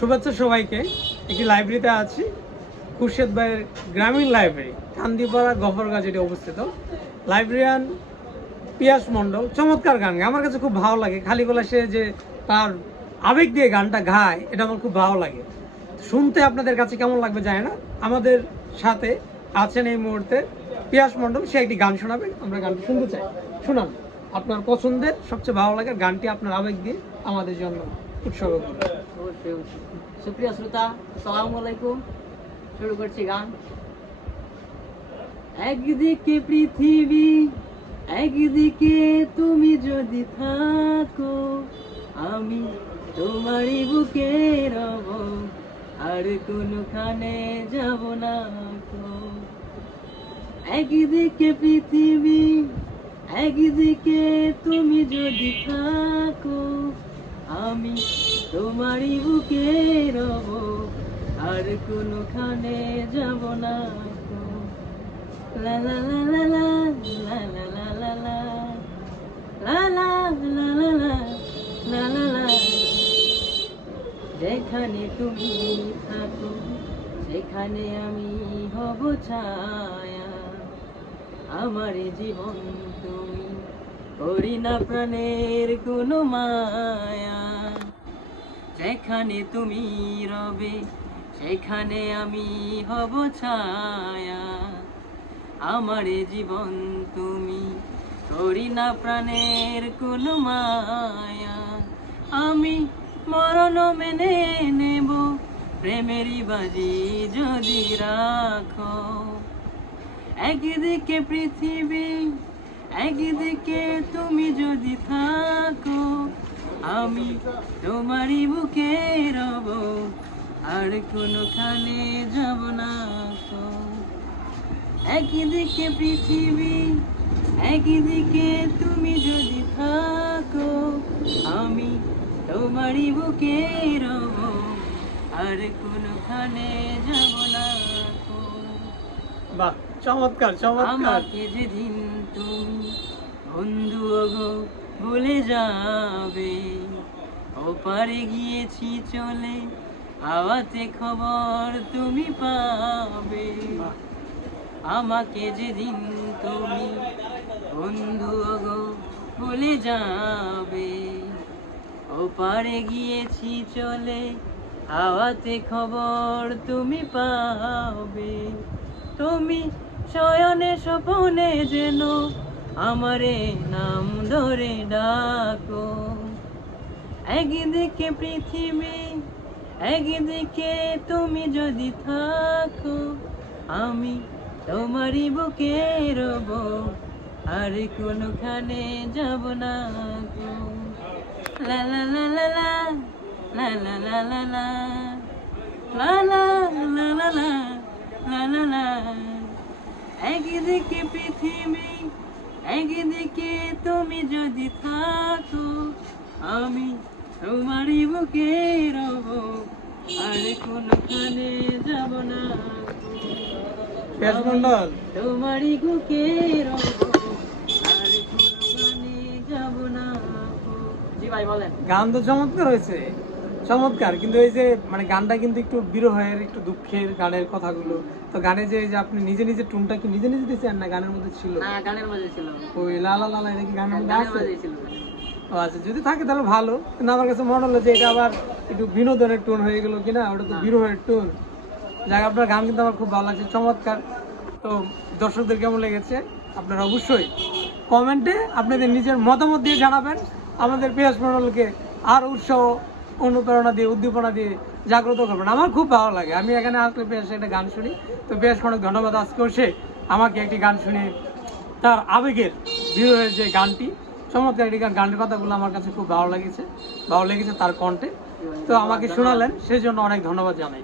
শুভেচ্ছা সবাইকে। একটি লাইব্রেরিতে আছি। খুরশেদ ভাইয়ের গ্রামীণ লাইব্রেরি কান্দিপাড়া গফরগাছ এটি অবস্থিত। লাইব্রেরিয়ান পিয়াস মণ্ডল, চমৎকার গান গায়। আমার কাছে খুব ভালো লাগে। খালি গলা সে যে তার আবেগ দিয়ে গানটা গায়, এটা আমার খুব ভালো লাগে। শুনতে আপনাদের কাছে কেমন লাগবে জানি না। আমাদের সাথে আছেন এই মুহূর্তে পিয়াস মণ্ডল। সে একটি গান শোনাবে। আমরা গানটি শুনতে চাই। শোনান, আপনার পছন্দের সবচেয়ে ভালো লাগে গানটি আপনার আবেগ দিয়ে আমাদের জন্য উৎসর্গ করুন। সুপ্রিয় শ্রোতা, আসসালামু আলাইকুম। শুরু করছি গান। একদিকে পৃথিবী, একদিকে তুমি যদি থাকো, আমি তোমারই বুকে রব আর কোনখানে যাব না কো একদিকে পৃথিবী, একদিকে তুমি যদি থাকো, আমি তোমারই বুকে রব আর কোনখানে যাব না লা। যেখানে তুমি থাকো সেখানে আমি হব ছায়া আমার জীবন তুমি করি না প্রাণের কোনো মায়া যেখানে তুমি রবে, সেখানে আমি হব ছায়া। আমার জীবন তুমি করি না প্রাণের কোনো মায়া। আমি মরণ মেনে নেব, প্রেমেরই বাজি যদি রাখো। একদিকে পৃথিবী, একদিকে তুমি যদি থাকো আমি তোমারই বুকে রব আর কোনোখানে যাব না কো। একদিকে পৃথিবী একদিকে তুমি যদি থাকো আমি তোমারই বুকে রব আর কোনোখানে যাব না। বাহ চমৎকার চমৎকার আমাকে যেদিন তুমি বন্ধু গো ভুলে যাবে। ওপারে গিয়েছি চলে আওয়াতে খবর তুমি পাবে। আমাকে যেদিন তুমি বন্ধু গো ভুলে যাবে। ওপারে গিয়েছি চলে হাওয়াতে খবর তুমি পাবে। তুমি শয়নে স্বপনে যেন আমারে নাম ধরে ডাকো একদিকে পৃথিবী একদিকে তুমি যদি থাকো আমি তোমারই বুকে রব আর কোনখানে যাব না গো। লা লা একদিকে পৃথিবী একদিকে তুমি যদি থাকো আমি তোমারই বুকে রব আর কোনখানে যাব না। তোমারই বুকে রব আর কোনখানে যাব না। জি ভাই বলেন। গান তো চমৎকার হয়েছে। চমৎকার। কিন্তু এই যে মানে গানটা কিন্তু একটু বিরহের একটু দুঃখের গানের কথাগুলো তো গানে যে এই যে আপনি নিজে নিজে টুনটা কি নিজে নিজে দিয়েছেন না গানের মধ্যে ছিল? না গানের মধ্যে ছিল। ওই লালা লালা এটা কি গানের মধ্যে আছে? ও আচ্ছা যদি থাকে তাহলে ভালো। কিন্তু আমার কাছে মনে হলো যে এটা আবার একটু বিনোদনের টোন হয়ে গেল কিনা ওটা তো বিরহের টোন যাক আপনার গান কিন্তু আমার খুব ভালো লাগছে চমৎকার। তো দর্শকদের কেমন লেগেছে? আপনারা অবশ্যই কমেন্টে আপনাদের নিজের মতামত দিয়ে জানাবেন। আমাদের পিয়াস মন্ডলকে আর উৎসাহ অনুপ্রেরণা দিয়ে, উদ্দীপনা দিয়ে জাগ্রত করবেন। আমার খুব ভালো লাগে। আমি এখানে আসলে বেশ একটা গান শুনি। তো বেশ অনেক ধন্যবাদ আজকেও সে আমাকে একটি গান শুনে তার আবেগের বিরহের যে গানটি, চমৎকার একটি গান। গানের কথাগুলো আমার কাছে খুব ভালো লেগেছে। ভালো লেগেছে তার কণ্ঠে। তো আমাকে শোনালেন সেই জন্য অনেক ধন্যবাদ জানাই।